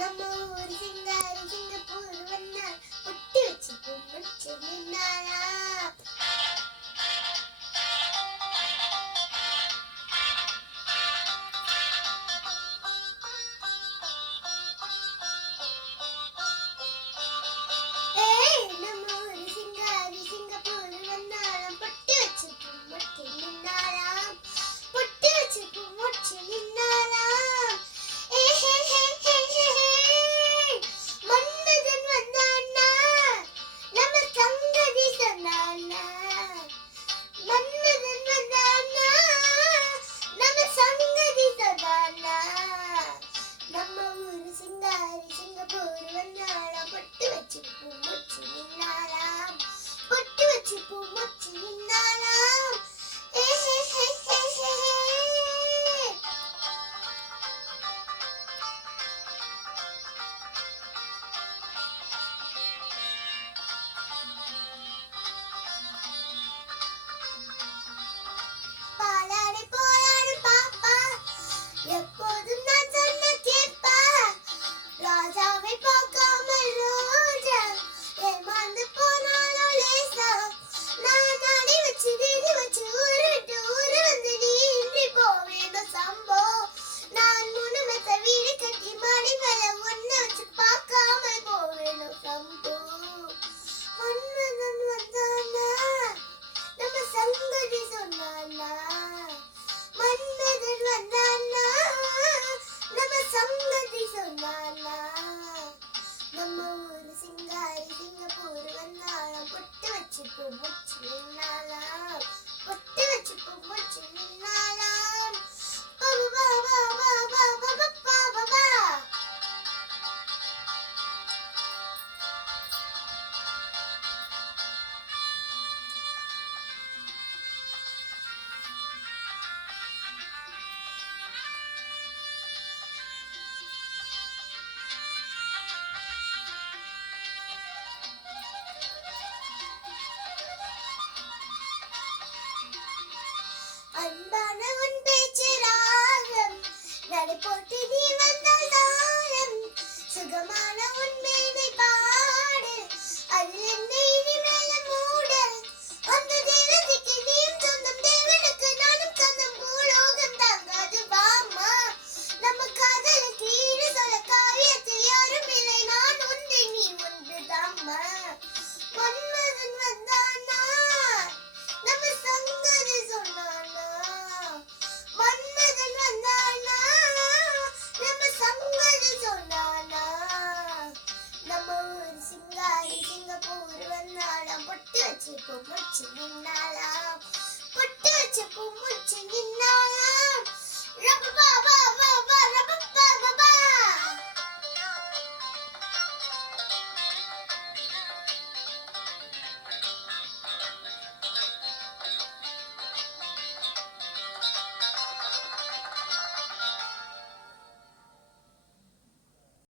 நம்ம ஊர் சிங்காரி சிங்கப்பூர் வந்தால் பொட்டு வச்சு கும்பிட்டு நின்னாரா. நம்ம ஊர் சிங்காரி சிங்கப்பூர் வந்தாலும் பொட்டு வச்சு கும்பிட்டு நின்னாரா. பொட்டு வச்சு கும்பிட்டு நின்னாரா. மன்மதன் வந்தானா நம்ம சங்கதி சொன்னானா. மன்மதன் வந்தானா நம்ம சங்கதி சொன்னானா. நம்ம ஊர் சிங்காரி சிங்கப்பூர் வந்தாலும் பொட்டு வச்சு கும்பிட்டு நின்னாரா. பொட்டு வச்சு கும்பிட்டு நின்னாரா. பாலாடி போராடு பாப்பா, எப்போதும் நான் சொன்ன கேப்பா. ராஜாவை பார்க்காமல் ரோஜா ஏமாந்து போனாலும் லேசா. நான் அடி வச்சு வீதி வச்சு ஊருட்டு ஊரு வந்து நீ இன்றி போவேணும் சம்போ. நான் முணுமெத்த வீடு கட்டி மாடி மேல ஒன்ன வச்சு பார்க்காமல் போவேணும் சம்போ. மன்மதன் வந்தானா நம்ம சங்கதி சொன்னானா. மன்மதன் வந்தானா நம்ம சங்கதி சொன்னானா. நம்ம ஊர் சிங்காரி சிங்கப்பூர் வந்தாலும் பொட்டு வச்சு கும்பிட்டு நின்னாளா. பொட்டு வச்சு கும்பிட்டு நின்னாளா. பா பா பா பா பா பா பா பா பா. அன்பான உன் பேச்சு ராகம், நடை போட்டு நீ வந்தால் தாளம். சுகமான உன் மேடை பாடு, அதில் என்னை இனிமேல மூட. அந்த தேவதைக்கு நீயும் சொந்தம், தேவனுக்கு நானும் சொந்தம். பூலோகம் தாங்காது வாமா, நம்ம காதலுக்கு ஈடு சொல்ல காவியத்தில் யாரும் இல்லை. நான் ஒன்று நீ ஒன்று தாம்மா. மன்மதன் வந்தானா நம்ம சங்கதி சொன்னானா. மன்மதன் வந்தானா நம்ம சங்கதி சொன்னானா. நம்ம ஊர் சிங்காரி சிங்கப்பூர் வந்தாலும் பொட்டு வச்சு கும்பிட்டு நின்னாளா. பொட்டு வச்சு கும்பிட்டு